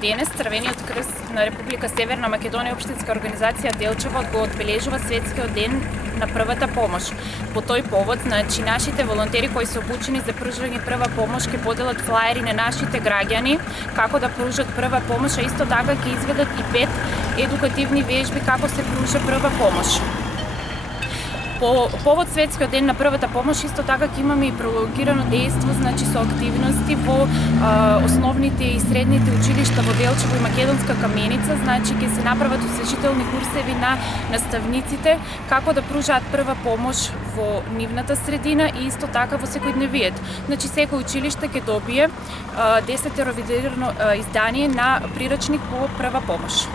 денес Црвениот крст на Република Северна Македонија општинска организација Делчево го одбележува светскиот ден на првата помош. По тој повод, нашите волонтери кои се обучени за пружање прва помош ќе поделат флаери на нашите граѓани како да пружат прва помош, а исто така ќе изведат и 5 едукативни вежби како се пружа прва помош. По повод светскиот ден на првата помош исто така ќе имаме и пролонгирано дејство, со активности во основните и средните училишта во Делчево и Македонска Каменица, ќе се направат освежителни курсеви на наставниците како да пружаат прва помош во нивната средина и исто така во секојдневието. Секој училиште ќе добие 10 ревидирано издание на прирачник по прва помош.